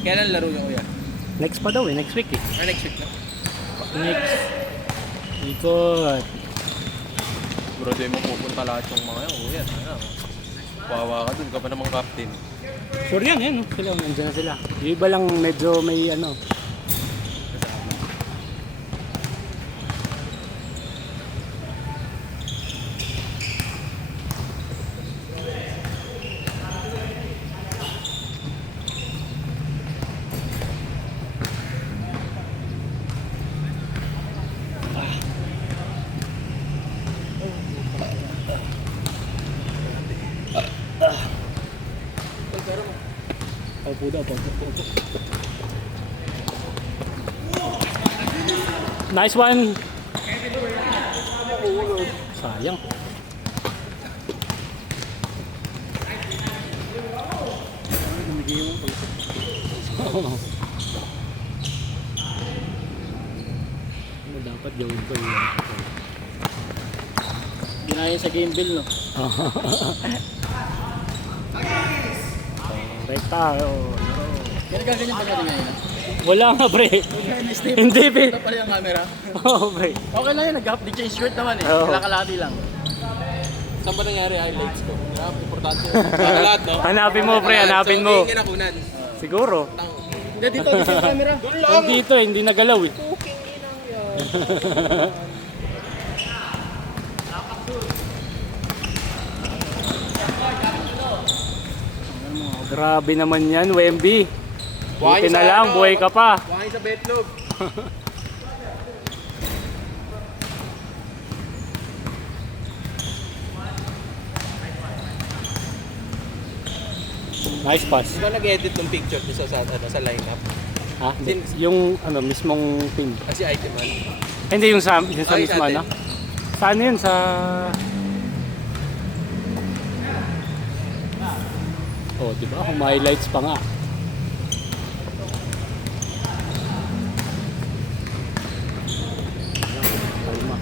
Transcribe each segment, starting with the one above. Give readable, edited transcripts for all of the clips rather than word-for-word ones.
Kailan laro yung kuya? Next pa daw eh, next week eh. Next week na. Next. Ikot. Bro, di mo pupunta lahat yung mga yan, kuya. Ano? Wawa ka dun, ka pa namang captain. Sure yan, yan. Sila, nandiyan na sila. Yung iba lang medyo may ano. Paupo daw, paupo. Nice one! Sayang. Ano dapat gawin ko yun? Ginaya sa game bill, no? Rekta, oh. Kaya ganyan ba natin ngayon? Wala nga, pre. Hindi, pre. Ito pala yung camera. Oo, pre. Okay lang yun, nag-update siya yung shirt naman eh. Oo. Kalakalati lang. Saan ba nangyari highlights ko? Importante yun. Sa lahat, no? Hanapin mo, pre. Hanapin mo. So, kinakunan. Siguro. Hindi, dito sa camera. Doon lang! Dito, hindi nagalaw eh. Puking inang yan. Grabe naman yan, Wemby. Buhay Buti na sa lang, ano, buhay ka pa. Buhay sa betlog. Nice pass. Di ba nag-edit ng picture dito sa lineup? Ha? Yung ano, mismong team. Kasi item man. Hindi, yung sa mismo atin. ano? Sa ano yun? Sa... Oh, di ba? Kung highlights pa nga. Kalma.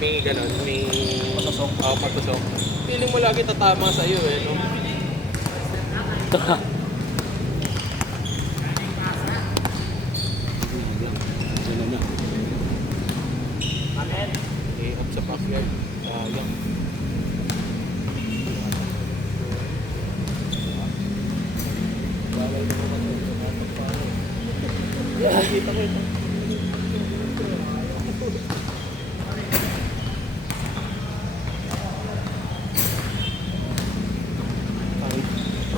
May gano'n, may patusok. Patusok. Feeling mo lagi tatama sa iyo eh, no? Diyan na. Eh, up sa backyard. Yung bawal mo naman kita ko ito.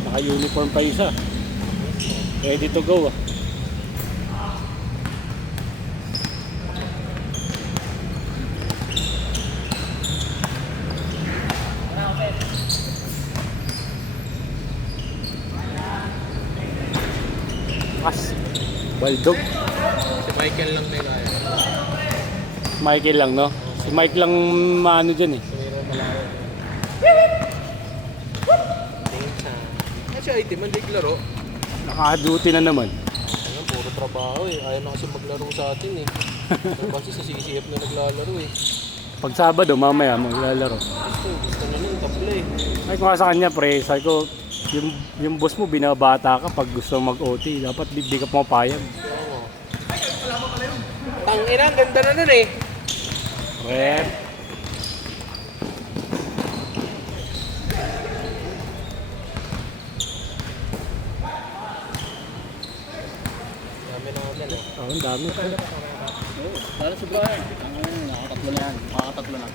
Naka-uniform pa isa. Ready to go ah. As Baldog. Si Michael lang may kaya. Michael lang, no? Si Mike lang maano dyan eh. Mayroon malayo. Tingin sa... Kasi item man, di laro. Naka-duty na naman. Ayun, puro trabaho eh. Ayaw na kasi maglaro sa atin eh. Kasi sa CCF na naglalaro eh. Pag Sabado, mamaya maglalaro. Gusto na nun, tabla eh. Ay, kung nga sa kanya, pre, sabi ko, yung boss mo, binabata ka pag gusto mag-OT. Dapat di ka pumapayag. Oo. Tangina, ang ganda na nun eh. Rep. Dami na ako dyan eh. Oh, ang dami. Oo, para sa Brian. Nakakatatlo na yan. Nakakatatlo na.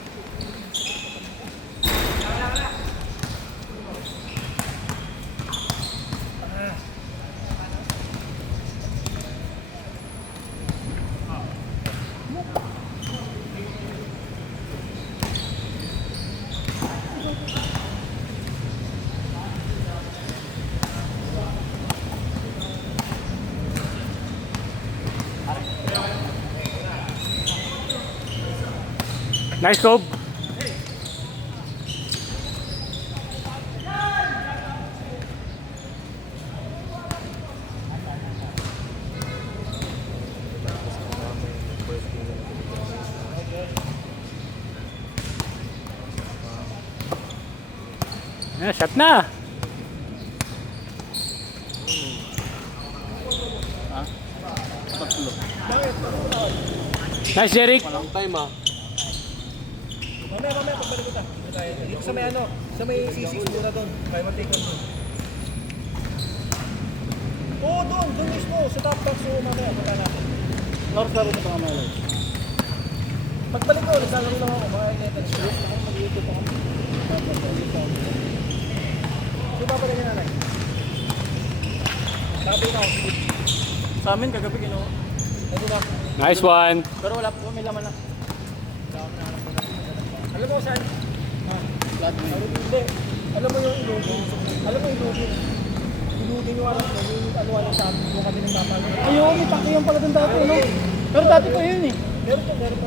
Nice Cobb. Shot na. Ha? Tatlo. Nice, Jeric. Long time ah. Mamaya, pagbalik ko ta. Dito sa may ano, sa may C6 muna doon. Kaya mag-take one doon. Oo, doon mismo. Sa top box mo mamaya, punta natin. Laro-laro na pa kami. Pagbalik ko, naglalaro lang ako. Mga 11. Ako mag-YouTube ako. So, babalik niya nanay. Sabi na ako. Sa amin, kagabi ginawa. Ito na. Nice one. Pero wala po, may laman na. Alam mo saan? Bloodway. Hindi. Alam mo yung ilugin. Alam mo yung ilugin. Ilugin yung alam mo. Yung ano sa amin. Yung kami nagpapalo. Ayun, may tanki yan pala dun dati, no? Pero dati ko yun eh. Meron pa rin.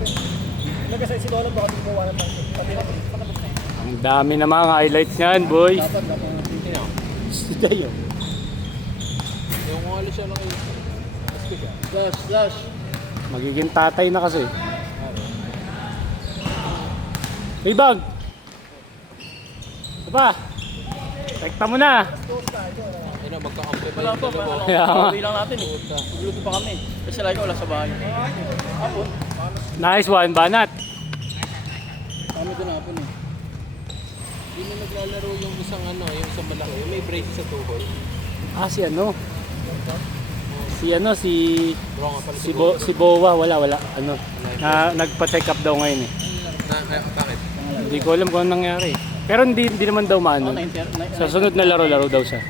Nagkasay si Lola baka di mo wala pa. Sabi na pakabot na yun. Ang dami na mga highlights niyan, boy. Dapat natin ako. Dayo. Yung kung alis siya lang yun. Slash. Magiging tatay na kasi. Hey, bag. Aba. Tekta mo na. Ayun na, magkakampi pa Wala yung pa, dalawa. Kaya nga. pauwi lang natin eh. Magluto pa kami. Kasi lagi wala sa bahay. Hapon. Nice one, Banat. Kami doon hapon eh. Hindi na naglalaro yung isang ano, yung isang malaki. Yung may braces sa tuhod. Si ano? Si Bro nga pala si Bowa, wala. Ano? Nagpa-check up daw ngayon eh. Bakit? Hindi ko alam kung anong nangyari. Pero hindi naman daw maano. Sa sunod na laro daw siya.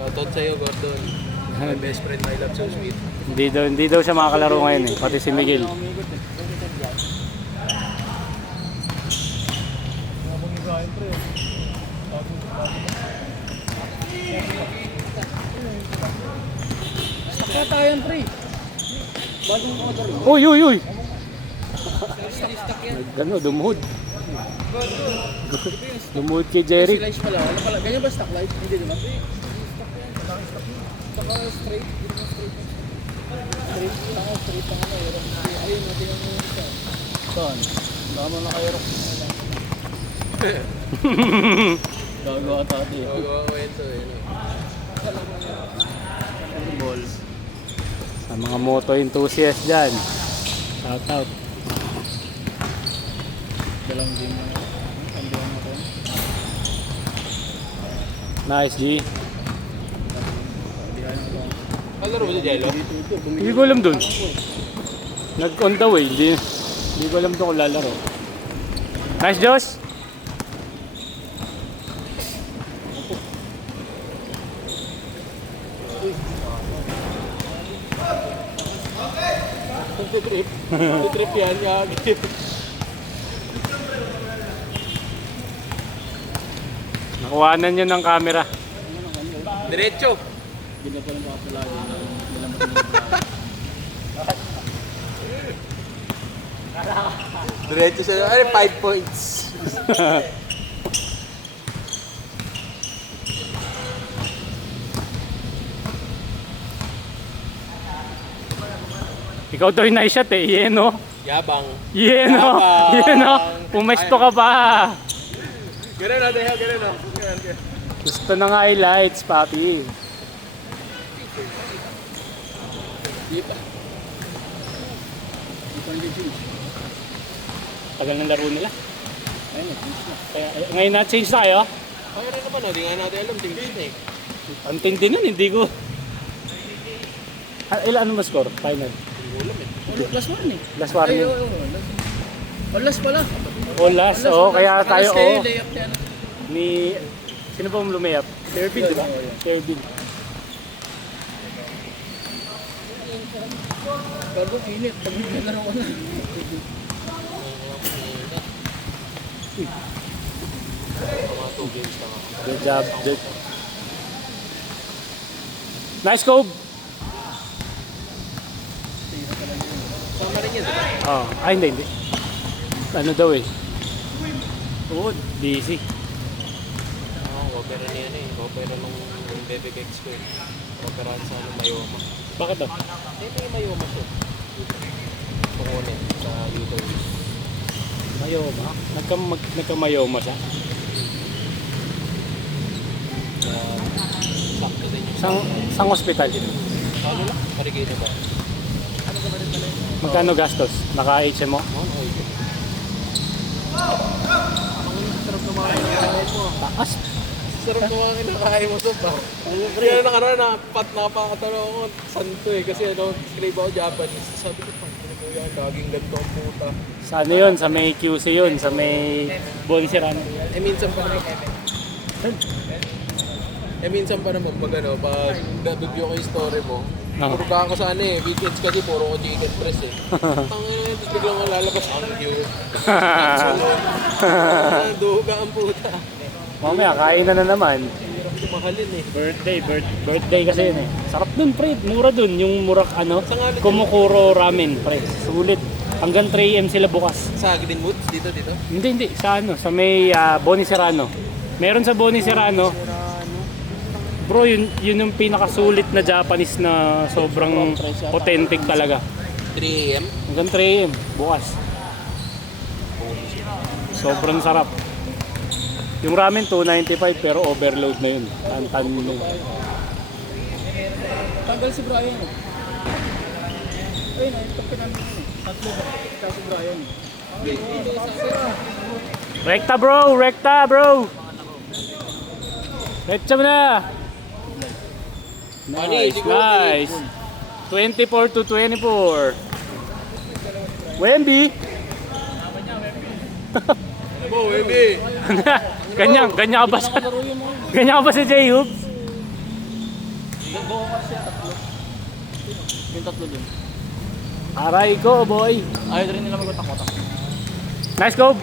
Shoutout sa'yo, Gordon. My best friend, my love, so sweet. Hindi daw siya makakalaro ngayon eh. Pati si Miguel. Sakya tayo pre. Bagong order. Uy! Dumuhod. Dumuhod kay Jeric. Slice pala. Ano pala? Ganyan ba stock light? Hindi naman. Saka straight. Straight ang ano. Ayun, natin ang isa. Saan? Dama na kayo rock. Gagawa tati. Gagawa ko ito eh. Ball. Sa mga moto enthusiast dyan. Shout out. Dalang game na. Kandihan mo ko. Nice, G. Kalaro ba si Jello? Hindi ko alam dun. Nag-on the way. Hindi ko alam dun kung lalaro. Nice, Josh. Trip yan, yagi. Nakuhanan yun ng camera. Diretso. Hindi na pa lang kapalagi. Diretso sa'yo. Ay, 5 points. Ikaw daw yung nice shot eh. Yeno. Yabang. Yeno. Pumesto ka pa. Ganun na, Deha. Ganun na. Gusto ng highlights, papi. Hindi pa. Hindi pa nag-change. Tagal ng laro nila. Ayun, nag-change na. Kaya, ngayon na-change na kayo. Kaya rin naman, di nga natin alam. Tingin eh. Ang tindi nun, hindi ko. Ilan ano score? Final. Ulam eh. Last one eh. Last warning. Ay, oo. Last pala. Oh, last. Oo, kaya tayo, Last kayo, oo. layup niya. Ni, sino ba lumayap? Tervin, di ba? Tervin. Bago init. Pag naglalaro ko na. Mga 2 games na nga. Good job, Jake. Nice Cove! Sama rin yan, di ba? Oh, hindi. Ano daw eh? Tuhod, busy. Opera niya eh. Opera nung bebek ex ko eh. Operahan sa Mayoma. Bakit daw? Ito yung Mayoma siya. Kukunin sa YouTube. Mayoma? Nagka-mayoma siya? Sakto din yung Sang hospital dito? ano lang, Marikina ba? Magkano gastos? Naka-HMO? Sarap na mga kinakain mo. Taas. Sarap na mga kinakain mo to pa. Kaya nakapakatanong ako, saan to eh. Kasi crave ako Japanese. Sabi ko, ano yan, laging ganito ang puta. Sa ano yun? Sa may QC yun? Sa may Boniserano? Minsan pa naman pag ano, pag nabibyo ko yung story mo, Ah. puro ka ako sa ano eh, weekends kasi puro ko chicken press eh. Tangin na, tapos biglang ko lalabas, ang cute. Duga ang puta. Mamaya, kain na naman. Hirap ko mahalin eh. Birthday kasi yun eh. Sarap dun, pre. Mura dun. Yung murak ano, Kumukuro ramen, pre. Sulit. Hanggang 3 AM sila bukas. Sa Green Woods, dito. Hindi. Sa ano, sa may Boniserano. Meron sa Boniserano. Bro, yun yung pinakasulit na Japanese na sobrang authentic talaga. 3 AM? Hanggang 3 AM bukas. Sobrang sarap. Yung ramen 295 pero overload na yun. Tantan mo. Tanggal si Brian. Ayun, yung pagpinanong yun eh. Tatlo ba? Ikaw si Brian. Rekta bro! Rekta mo na! Nice! 24 to 24. Wemby! Ano ba, Webby? ganyan ka ba sa... ganyan ka ba sa J-Hoops? Yung tatlo dun. Aray ko, boy! Ayaw rin nila mag-watak-watak. Nice go!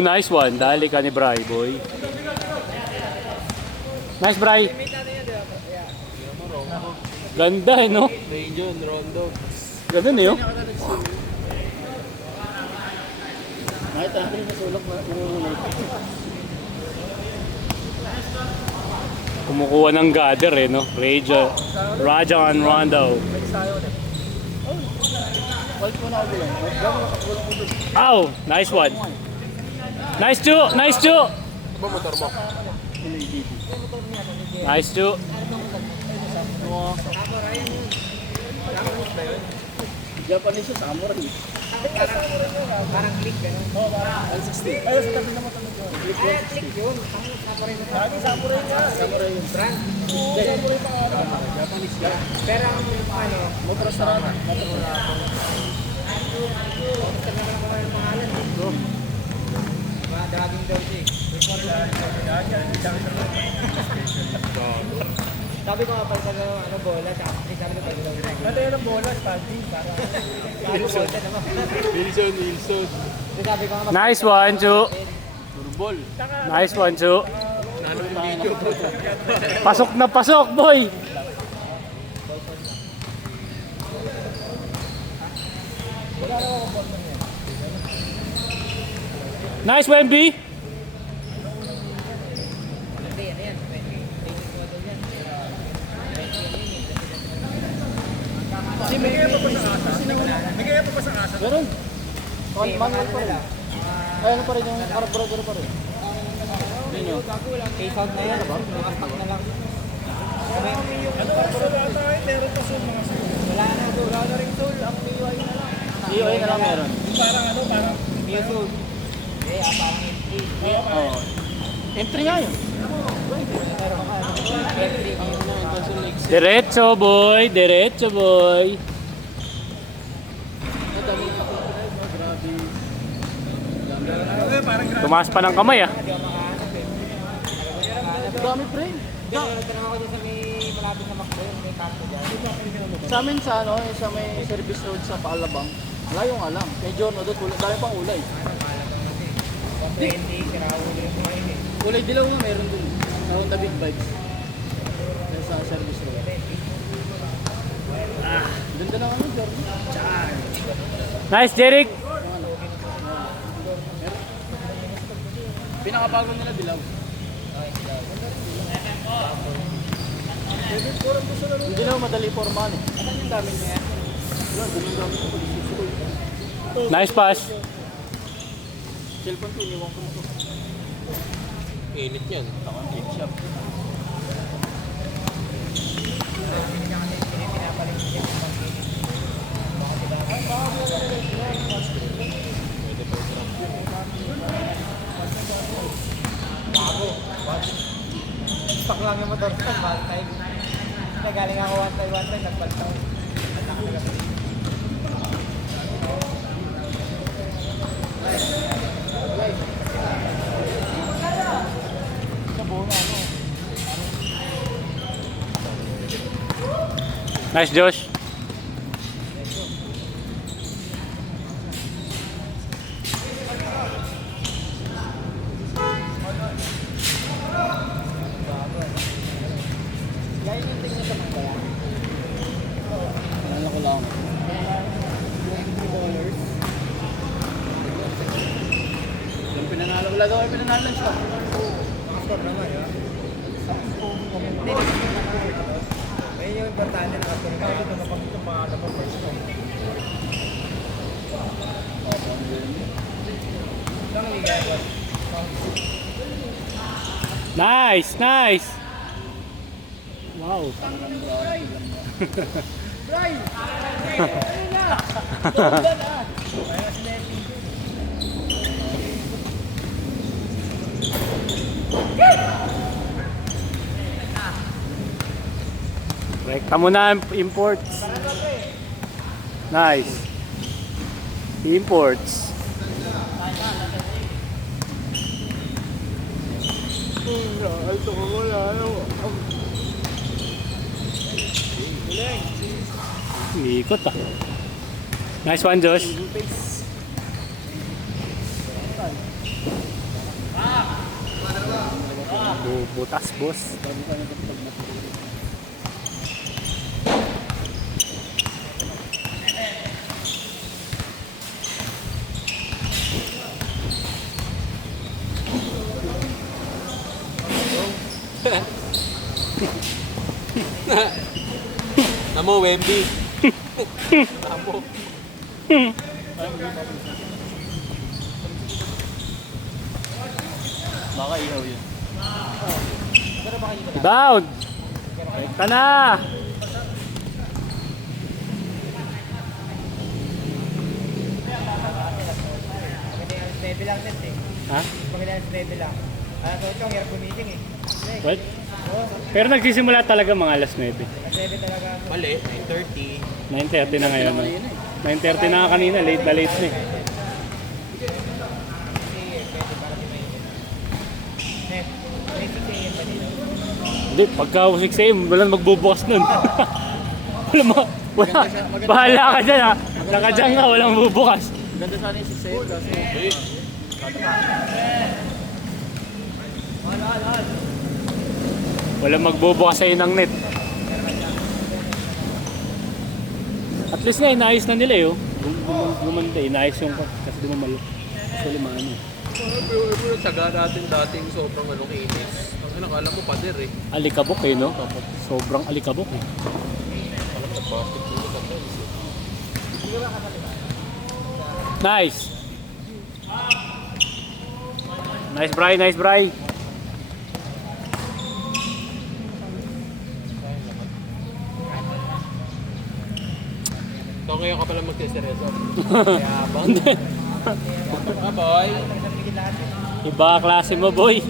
Nice one. Dali ka ni Bry, boy. Nice, Bry. Ganda, eh, no? Legion, Rondo. Ganda na yun. Nakita natin yung sulok na nangungunay. Kumukuha ng gather, eh, no? Rajan Rondo. Walt mo na ako lang. Gawin nakatulong ko dun. Ow! Nice one. Nice, Chu! Nice, Chu! Ano ba motor mo? Nice, Chu. Japanese yung samurai. Parang click gano'n. Oo, parang L60. Ayun, sa tabi naman tanong yun. Click 160. Dati samurai nga. Samurai yung brand. Hindi. Samurai pa nga. Japanese ka. Pero ang ano, motor sa rana. Draging Dolce. Sabi ko nga pag ano bola, sabi ko pag ano yung bola, standing para Wilson. sabi ko nga Nice one, Chu. Turbol. Nice one, Chu. Nalo yung video po. Pasok na pasok, boy! Nice, Wemby! May kaya pa sa asa? meron. Manual pa rin. Ay, ano pa rin yung carburetor pa rin. Yun yun. Case out na yan, ba? Nakastack na lang. Ano ba sa bata ay meron pa sa mga soul? Wala na rin tool. Ang PUI na lang. PUI na lang meron. Parang ano, parang PUI tool. Parang M3. Oo. M3 nga yun. Diretso, boy! Diretso, boy! Tumaas pa ng kamay, ah. Dami pre. Tanong ako dyan sa may malapit na Macdo, may kanto dyan. Sa amin sa ano, sa may service road sa Paalabang, layo nga lang. May Giorno doon, dami pang ulay. Ulay dilaw nga meron dun. Sa Honda Big Bikes. Sa service road. Ganda lang ano, Giorno. Nice, Jeric! Pinakabago nila dilaw. Hindi naman madali formahan eh. Asan yung gamit niya yan? Wala, doon yung gamit ko. Pag-isusukoy. Nice pass. Cellphone ko, iniwan ko na to. Init yan. Tama, game shop. Stock lang yung motor ko, bad time. Nagaling ako one time, nagbaltaw. Nice, Josh. Gaya yung tingin sa mga kaya. Ano ko lang. $23. Yung pinanalo, wala daw ay pinanalo lang siya. Nakascore naman, ha? Hindi, ayun yung importante na nakascore. Ikaw dito napakita pa nga naman first time. Isang liga ito. Nice, nice. Wow. Bray! Ayun na! Doon na! Ayun si Nepi. Rekta mo na ang imports. Nice. Imports. Alto ko wala. Ikot ah. Nice one, Josh. Butas, boss. Namo, Wemby. Namo. Baka ihaw yun. Rebound. Rekta na. Steady lang net eh. Ha? Pagkailangan steady lang. Ito, ang hirap gumiting eh. What? Pero nagsisimula talaga mga alas 9. Steady talaga. Mali, 9:30. 9:30 na ngayon. 9:30 na nga kanina. Late na late na eh. Net, may 6 AM pa dito. Hindi, pagka 6 AM, walang magbubukas nun. Wala. Bahala ka dyan ha. Nakadyan ka, walang bubukas. Ganda sana yung 6 AM kasi. Walang magbubukas sa'yo ng net. At least nga, inayos na nila eh. Oh. Gumanda, inayos yung kasi di mo malo. So, limaan eh. Pero tsaga natin dating sobrang kinis. Ang nakala mo pader eh. Alikabok eh, no? Sobrang alikabok eh. Alam na basketball ka pa. Nice! Nice, Bri. Nice, Bri. So ngayon ka pala magsiseryoso. Kaya abang. Mga boy. Iba klase mo, boy.